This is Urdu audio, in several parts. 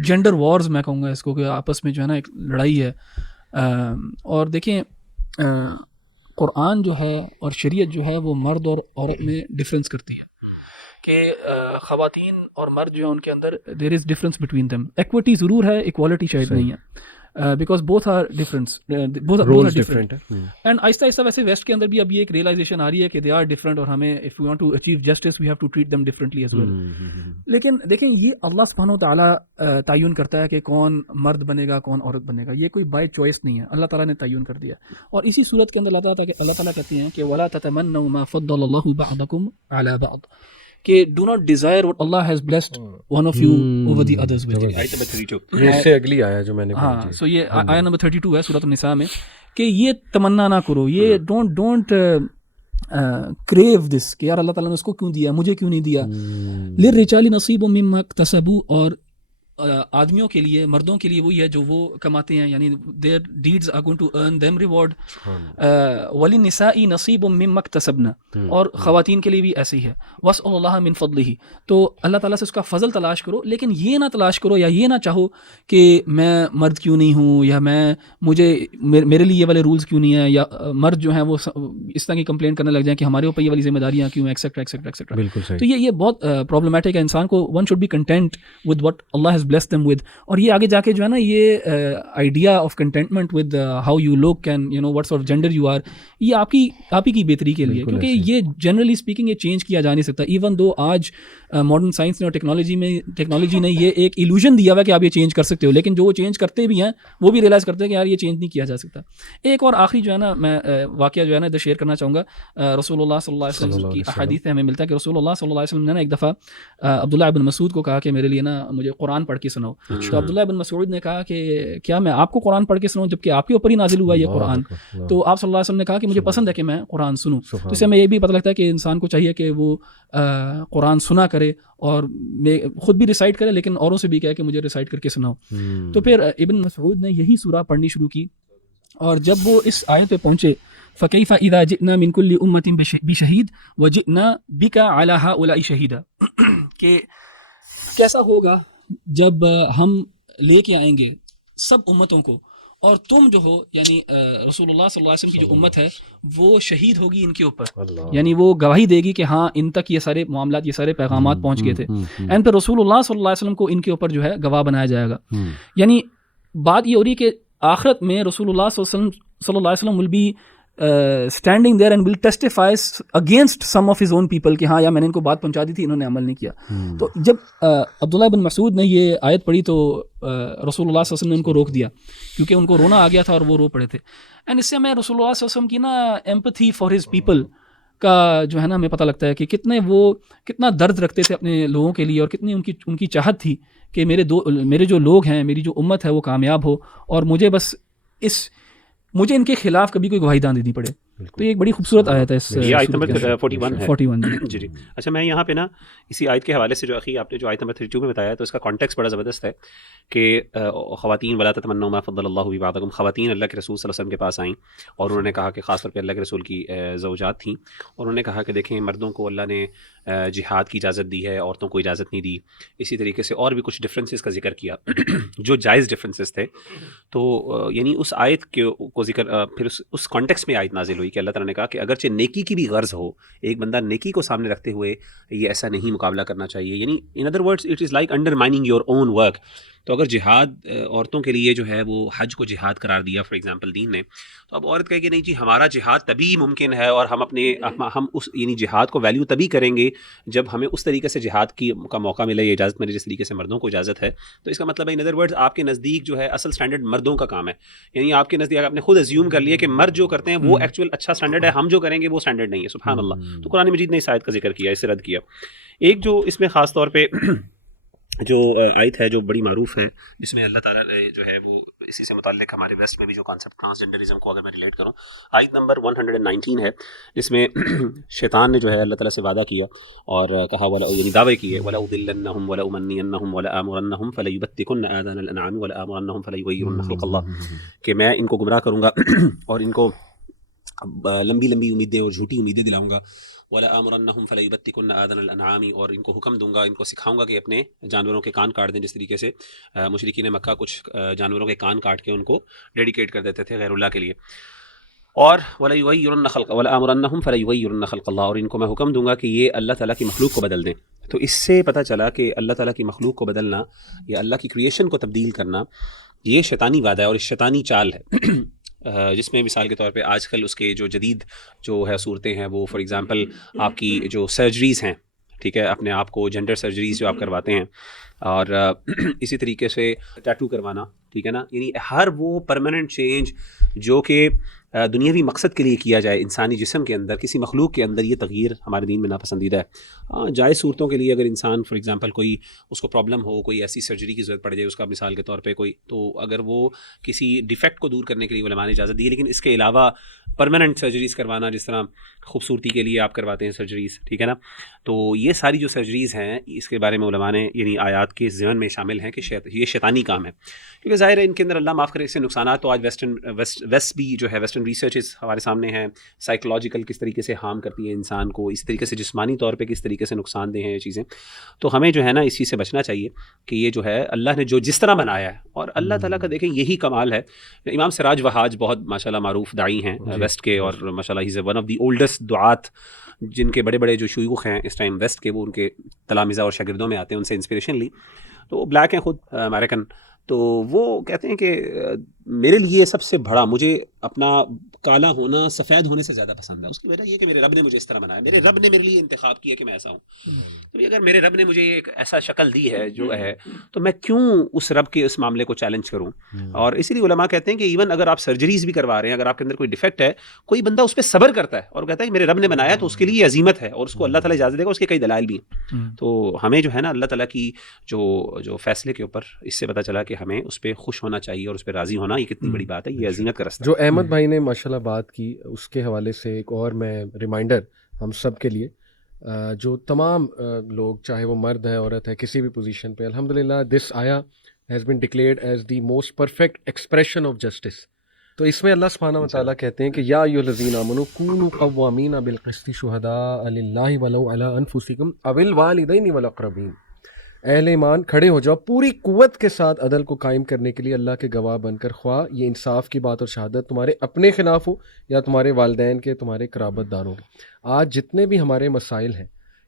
جینڈر وارز میں کہوں گا اس کو، کہ آپس میں جو ہے نا ایک لڑائی ہے. اور دیکھیں قرآن جو ہے اور شریعت جو ہے وہ مرد اور عورت میں ڈفرینس کرتی ہے کہ خواتین اور مرد جو ہیں ان کے اندر there is difference between them. Equity ضرور ہے، ایکوالٹی شاید نہیں ہے، because both are difference, both are different. And آہستہ آہستہ ویسے ویسٹ کے اندر بھی اب یہ ایک ریئلائزیشن آ رہی ہے کہ دے آر ڈفرینٹ، اور ہمیں if you want to achieve justice we have to treat them differently as well. لیکن دیکھیں یہ اللہ سبحانہ و تعالیٰ تعین کرتا ہے کہ کون مرد بنے گا کون عورت بنے گا، یہ کوئی بائی چوائس نہیں ہے، اللہ تعالیٰ نے تعین کر دیا. اور اسی صورت کے اندر اللہ تعالیٰ کہتے ہیں کہ وَلَا تَتَمَنَّوْا مَا فَضَّلَ اللَّهُ بَعْضَكُمْ عَلَى بَعْضٍ، کہ do not Dzire what Allah has blessed one of you over the others with. آیت نمبر 32 اس سے اگلی آیا جو میں نے ہاں، سو یہ آیت نمبر 32 ہے سورۃ النساء میں، کہ یہ تمنا نہ کرو، یہ ڈونٹ کریو دس کہ یار اللہ تعالیٰ نے اس کو کیوں دیا، مجھے کیوں نہیں دیا. للرجال نصیب مما اکتسبوا، اور آدمیوں کے لیے، مردوں کے لیے وہی ہے جو وہ کماتے ہیں، یعنی their deeds are going to earn them reward. وللنساء نصیب مما اکتسبن، اور خواتین کے لیے بھی ایسے ہی ہے. واسألوا اللہ من فضلہ، تو اللہ تعالیٰ سے اس کا فضل تلاش کرو، لیکن یہ نہ تلاش کرو یا یہ نہ چاہو کہ میں مرد کیوں نہیں ہوں، یا مجھے میرے لیے یہ والے رولز کیوں نہیں ہیں، یا مرد جو ہیں وہ اس طرح کی کمپلین کرنے لگ جائیں کہ ہمارے اوپر یہ والی ذمہ داریاں کیوں، ایکسیٹرا ایکسیٹرا ایکسیٹرا. تو یہ بہت پرابلمٹک ہے. انسان کو one should be content with what Allah bless them with. اور یہ آگے جا کے جو ہے نا یہ idea of contentment with how you look and you know what sort of gender you are, یہ آپ ہی کی بہتری کے لیے، کیونکہ یہ جنرلی اسپیکنگ یہ چینج کیا جا نہیں سکتا. ایون دو آج ماڈرن سائنس نے اور ٹیکنالوجی نے یہ ایک ایلوژن دیا ہوا ہے کہ آپ یہ چینج کر سکتے ہو، لیکن جو وہ چینج کرتے بھی ہیں وہ بھی ریئلائز کرتے ہیں کہ یار یہ چینج نہیں کیا جا سکتا. ایک اور آخری جو ہے نا میں واقعہ جو ہے نا ادھر شیئر کرنا چاہوں گا. رسول اللہ صلی اللہ علیہ وسلم کی احادیث سے ہمیں ملتا ہے کہ رسول اللہ صلی اللہ علیہ وسلم نے نا ایک دفعہ عبداللہ ابن مسعود کو کہا کہ میرے لیے نا مجھے قرآن پڑھ کے سناؤ. تو عبداللہ بن مسعود نے کہا کہ کیا میں آپ کو قرآن پڑھ کے سناؤں جبکہ آپ کے اوپر ہی نازل ہوا یہ قرآن؟ تو آپ صلی اللہ علیہ وسلم نے کہا کہ مجھے پسند ہے کہ میں قرآن سنوں. تو اس سے ہمیں یہ بھی پتہ لگتا ہے کہ انسان کو چاہیے کہ وہ قرآن سنا کرے اور خود بھی ریسائٹ کرے، لیکن اوروں سے بھی کہے کہ مجھے ریسائٹ کر کے سناؤ. تو پھر ابن مسعود نے یہی سورہ پڑھنی شروع کی، اور جب وہ اس آیت پہ پہنچے فَكَيْفَ إِذَا جِئْنَا مِن كُلِّ أُمَّةٍ بِشَهِيدٍ وَجِئْنَا بِكَ عَلَى هَؤُلَاءِ شَهِيدًا، کہ کیسا ہوگا جب ہم لے کے آئیں گے سب امتوں کو، اور تم جو ہو یعنی رسول اللہ صلی اللہ علیہ وسلم کی جو امت ہے وہ شہید ہوگی ان کے اوپر، یعنی وہ گواہی دے گی کہ ہاں ان تک یہ سارے معاملات، یہ سارے پیغامات پہنچ گئے تھے. اینڈ پھر رسول اللہ صلی اللہ علیہ وسلم کو ان کے اوپر جو ہے گواہ بنایا جائے گا. یعنی بات یہ ہو رہی ہے کہ آخرت میں رسول اللہ صلی اللہ علیہ وسلم will be standing there and will testify against some of his own people کہ ہاں یا میں نے ان کو بات پہنچا دی تھی، انہوں نے عمل نہیں کیا. تو جب عبداللہ بن مسعود نے یہ آیت پڑھی تو رسول اللہ صلی اللہ علیہ وسلم نے ان کو روک دیا، کیونکہ ان کو رونا آ گیا تھا اور وہ رو پڑے تھے. اینڈ اس سے ہمیں رسول اللہ صلی اللہ علیہ وسلم کی نا ایمپتھی فار ہز پیپل کا جو ہے نا ہمیں پتہ لگتا ہے کہ کتنا درد رکھتے تھے اپنے لوگوں کے لیے، اور کتنی ان کی چاہت تھی کہ میرے جو لوگ ہیں، میری جو امت ہے وہ کامیاب ہو، اور مجھے ان کے خلاف کبھی کوئی گواہی نہ دینی پڑے. تو یہ ایک بڑی خوبصورت آیت ہے. یہ آیت نمبر 41 ہے. 41 جی. اچھا، میں یہاں پہ نا اسی آیت کے حوالے سے جو آپ نے جو آیت نمبر 32 میں بتایا تو اس کا کانٹیکسٹ بڑا زبردست ہے کہ خواتین ولا تتمنوا ما فضل اللہ بہ بعضکم، خواتین اللہ کے رسول صلی اللہ علیہ وسلم کے پاس آئیں اور انہوں نے کہا کہ خاص طور پہ اللہ کے رسول کی زوجات تھیں، اور انہوں نے کہا کہ دیکھیں مردوں کو اللہ نے جہاد کی اجازت دی ہے، عورتوں کو اجازت نہیں دی. اسی طریقے سے اور بھی کچھ ڈفرینسز کا ذکر کیا جو جائز ڈفرینسز تھے. تو یعنی اس آیت کو ذکر پھر اس کانٹیکسٹ میں آیت نازل ہوئی کہ اللہ تعالیٰ نے کہا کہ اگرچہ نیکی کی بھی غرض ہو، ایک بندہ نیکی کو سامنے رکھتے ہوئے یہ ایسا نہیں مقابلہ کرنا چاہیے. یعنی in other words it is like انڈرمائننگ your own work. تو اگر جہاد عورتوں کے لیے جو ہے وہ حج کو جہاد قرار دیا فار ایگزامپل دین نے، تو اب عورت کہے کہ نہیں جی ہمارا جہاد تبھی ممکن ہے اور ہم اس یعنی جہاد کو ویلیو تبھی کریں گے جب ہمیں اس طریقے سے جہاد کا موقع ملے، یہ اجازت ملے جس طریقے سے مردوں کو اجازت ہے. تو اس کا مطلب ہے ان ادر ورڈز آپ کے نزدیک جو ہے اصل اسٹینڈرڈ مردوں کا کام ہے. یعنی آپ کے نزدیک آپ نے خود ازیوم کر لیا کہ مرد جو کرتے ہیں وہ ایکچوئل اچھا اسٹینڈرڈ ہے، ہم جو کریں گے وہ اسٹینڈرڈ نہیں ہے. سبحان اللہ. تو قرآن مجید نے اس آیت کا ذکر کیا، اسے رد کیا. ایک جو اس میں خاص طور پہ جو آیت ہے جو بڑی معروف ہے، جس میں اللہ تعالیٰ نے جو ہے وہ اسی سے متعلق ہمارے ویسٹ میں بھی جو کانسیپٹ ٹرانسجنڈرزم کو اگر میں ریلیٹ کروں، آیت نمبر 119 ہے، جس میں شیطان نے جو ہے اللہ تعالیٰ سے وعدہ کیا اور کہا یعنی دعوے کیے وَلَأُضِلَّنَّهُمْ وَلَأُمَنِّيَنَّهُمْ وَلَآمُرَنَّهُمْ فَلَيُبَتِّكُنَّ آذَانَ الْأَنْعَامِ وَلَآمُرَنَّهُمْ فَلَيُغَيِّرُنَّ خَلْقَ اللَّهِ، کہ میں ان کو گمراہ کروں گا اور ان کو لمبی لمبی امیدیں اور جھوٹی امیدیں دلاؤں گا. وَلَآمُرَنَّهُمْ فَلَيُبَتِّكُنَّ آذَانَ الْأَنْعَامِ، اور ان کو حکم دوں گا، ان کو سکھاؤں گا کہ اپنے جانوروں کے کان کاٹ دیں، جس طریقے سے مشرکین مکہ کچھ جانوروں کے کان کاٹ کے ان کو ڈیڈیکیٹ کر دیتے تھے غیر اللہ کے لیے. اور وَلَآمُرَنَّهُمْ فَلَيُغَيِّرُنَّ خَلْقَ اللَّهِ، اور ان کو میں حکم دوں گا کہ یہ اللہ تعالیٰ کی مخلوق کو بدل دیں. تو اس سے پتہ چلا کہ اللہ تعالیٰ کی مخلوق کو بدلنا یا اللہ کی کریشن کو تبدیل کرنا یہ شیطانی وعدہ ہے اور شیطانی چال ہے، جس میں مثال کے طور پہ آج کل اس کے جو جدید جو ہے صورتیں ہیں، وہ فار ایگزامپل آپ کی جو سرجریز ہیں، ٹھیک ہے، اپنے آپ کو جینڈر سرجریز جو آپ کرواتے ہیں، اور اسی طریقے سے ٹیٹو کروانا، ٹھیک ہے نا، یعنی ہر وہ پرماننٹ چینج جو کہ دنیاوی مقصد کے لیے کیا جائے انسانی جسم کے اندر، کسی مخلوق کے اندر، یہ تغییر ہمارے دین میں ناپسندیدہ ہے. جائز صورتوں کے لیے اگر انسان فار ایگزامپل کوئی اس کو پرابلم ہو، کوئی ایسی سرجری کی ضرورت پڑ جائے اس کا، مثال کے طور پہ کوئی، تو اگر وہ کسی ڈیفیکٹ کو دور کرنے کے لیے علماء نے اجازت دی ہے. لیکن اس کے علاوہ پرماننٹ سرجریز کروانا، جس طرح خوبصورتی کے لیے آپ کرواتے ہیں سرجریز، ٹھیک ہے نا، تو یہ ساری جو سرجریز ہیں اس کے بارے میں علماء نے یعنی آیات کے ذہن میں شامل ہیں کہ یہ شیطانی کام ہے، کیونکہ ظاہر ہے ان کے اندر اللہ معاف کرے اس سے نقصانات تو آج ویسٹ بھی جو ہے ویسٹرن ریسرچز ہمارے سامنے ہیں، سائیکولوجیکل کس طریقے سے ہارم کرتی ہے انسان کو، اس طریقے سے جسمانی طور پہ کس طریقے سے نقصان دہ ہیں یہ چیزیں. تو ہمیں جو ہے نا اس چیز سے بچنا چاہیے کہ یہ جو ہے اللہ نے جو جس طرح بنایا ہے، اور اللہ تعالیٰ کا دیکھیں یہی کمال ہے. امام سراج وہاج بہت ماشاءاللہ معروف داعی ہیں ویسٹ کے، اور ماشاءاللہ he is one of the oldest دعات، جن کے بڑے بڑے جو شیوخ ہیں اس ٹائم ویسٹ کے، وہ ان کے تلامذہ اور شاگردوں میں آتے ہیں، ان سے انسپریشن لی. تو بلیک ہیں خود، امریکن. تو وہ کہتے ہیں کہ میرے لیے سب سے بڑا، مجھے اپنا کالا ہونا سفید ہونے سے زیادہ پسند ہے. اس کی وجہ یہ کہ میرے رب نے مجھے اس طرح بنایا، میرے رب نے میرے لیے انتخاب کیا کہ میں ایسا ہوں. تو اگر میرے رب نے مجھے ایک ایسا شکل دی ہے جو ہے، تو میں کیوں اس رب کے اس معاملے کو چیلنج کروں. اور اسی لیے علماء کہتے ہیں کہ ایون اگر آپ سرجریز بھی کروا رہے ہیں، اگر آپ کے اندر کوئی ڈیفیکٹ ہے، کوئی بندہ اس پہ صبر کرتا ہے اور کہتا ہے کہ میرے رب نے بنایا تو اس کے لیے عظیمت ہے، اور اس کو اللہ تعالیٰ اجازت دے گا. اس کے کئی دلائل بھی ہیں. تو ہمیں جو ہے نا اللہ تعالیٰ کی جو فیصلے کے اوپر، اس سے پتہ چلا کہ ہمیں اس پہ خوش ہونا چاہیے اور اس پہ راضی ہونا، یہ کتنی بڑی بات ہے، یہ عظیمت کا رستہ. جو احمد بھائی نے ماشاءاللہ بات کی، اس کے حوالے سے ایک اور میں ریمائنڈر ہم سب کے لیے، جو تمام لوگ، چاہے وہ مرد ہے عورت ہے، کسی بھی پوزیشن پہ، الحمدللہ دس آیا has been declared as the most perfect expression of justice. تو اس میں اللہ سبحانہ و تعالیٰ کہتے ہیں کہ یا ایھا الذین آمنوا کونوا قوامین بالقسط شہداء للہ ولو علی انفسکم او الوالدین والاقربین. اہل ایمان کھڑے ہو جاؤ پوری قوت کے ساتھ عدل کو قائم کرنے کے لیے اللہ کے گواہ بن کر، خواہ یہ انصاف کی بات اور شہادت تمہارے اپنے خلاف ہو یا تمہارے والدین کے، تمہارے قرابت داروں کے. آج جتنے بھی ہمارے مسائل ہیں،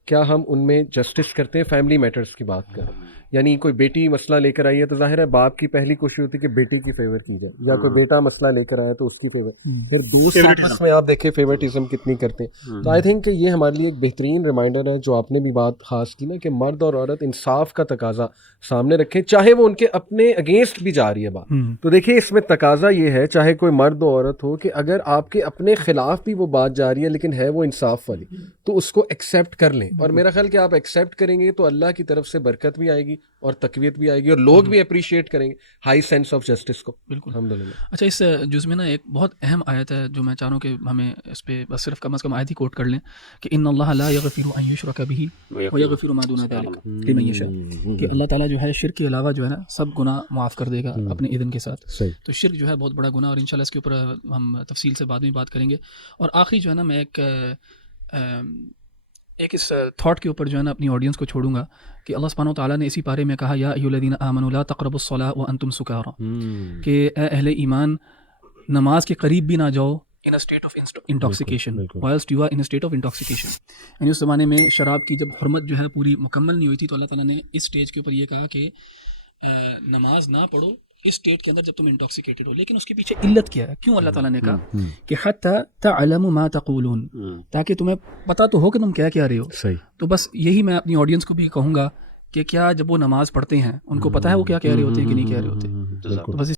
کیا ہم ان میں جسٹس کرتے ہیں؟ فیملی میٹرز کی بات کریں، یعنی کوئی بیٹی مسئلہ لے کر آئی ہے تو ظاہر ہے باپ کی پہلی کوشش ہوتی ہے کہ بیٹی کی فیور کی جائے، یا کوئی بیٹا مسئلہ لے کر آیا تو اس کی فیور. پھر دوسرے آپس میں آپ دیکھیں فیورٹزم کتنی کرتے ہیں. تو آئی تھنک کہ یہ ہمارے لیے ایک بہترین ریمائنڈر ہے، جو آپ نے بھی بات خاص کی نا، کہ مرد اور عورت انصاف کا تقاضا سامنے رکھیں، چاہے وہ ان کے اپنے اگینسٹ بھی جا رہی ہے بات. تو دیکھیں اس میں تقاضا یہ ہے، چاہے کوئی مرد و عورت ہو، کہ اگر آپ کے اپنے خلاف بھی وہ بات جا رہی ہے لیکن ہے وہ انصاف والی، تو اس کو ایکسیپٹ کر لیں. اور میرا خیال کہ آپ ایکسیپٹ کریں گے تو اللہ کی طرف سے برکت بھی آئے گی اور تقویت بھی آئے گی، اور لوگ بھی اپریشیٹ کریں گے ہائی سینس آف جسٹس کو. بالکل الحمدللہ. اچھا، اس جز میں نا ایک بہت اہم آیت ہے جو میں چاہ رہا ہوں کہ ہمیں اس پہ بس صرف کم از کم آیت ہی کوٹ کر لیں، کہ ان اللہ لا یغفر ان یشرک بہ ویغفر ما دون ذلک لمن یشاء، کہ اللہ تعالیٰ جو ہے شرک کے علاوہ جو ہے نا سب گناہ معاف کر دے گا اپنے اذن کے ساتھ. تو شرک جو ہے بہت بڑا گناہ، اور انشاءاللہ اس کے اوپر ہم تفصیل سے بعد میں بات کریں گے. اور آخری جو ہے نا میں ایک اس تھاٹ کے اوپر جو ہے نا اپنی آڈینس کو چھوڑوں گا، کہ اللہ سبحانہ وتعالیٰ نے اسی پارے میں کہا یا ایھا الذین آمنوا لا تقربوا الصلاۃ وانتم سکارى، کہ اے اہل ایمان نماز کے قریب بھی نہ جاؤ in a state of intoxication whilst you are in a state of intoxication. یعنی اس زمانے میں شراب کی جب حرمت جو ہے پوری مکمل نہیں ہوئی تھی، تو اللہ تعالیٰ نے اس سٹیج کے اوپر یہ کہا کہ نماز نہ پڑھو اس سٹیٹ کے اندر جب تم انٹاکسیکیٹڈ ہو. لیکن اس کے پیچھے علت کیا ہے؟ کیوں اللہ تعالیٰ نے کہا کہ حتی تعلموا ما تقولون، تاکہ تمہیں پتہ تو ہو کہ تم کیا کہہ رہے ہو. صحیح. تو بس یہی میں اپنی آڈینس کو بھی کہوں گا کہ کیا جب وہ نماز پڑھتے ہیں ان کو پتہ ہے وہ کیا کہہ رہے ہوتے ہیں کہ نہیں کہہ رہے ہوتے. تو بس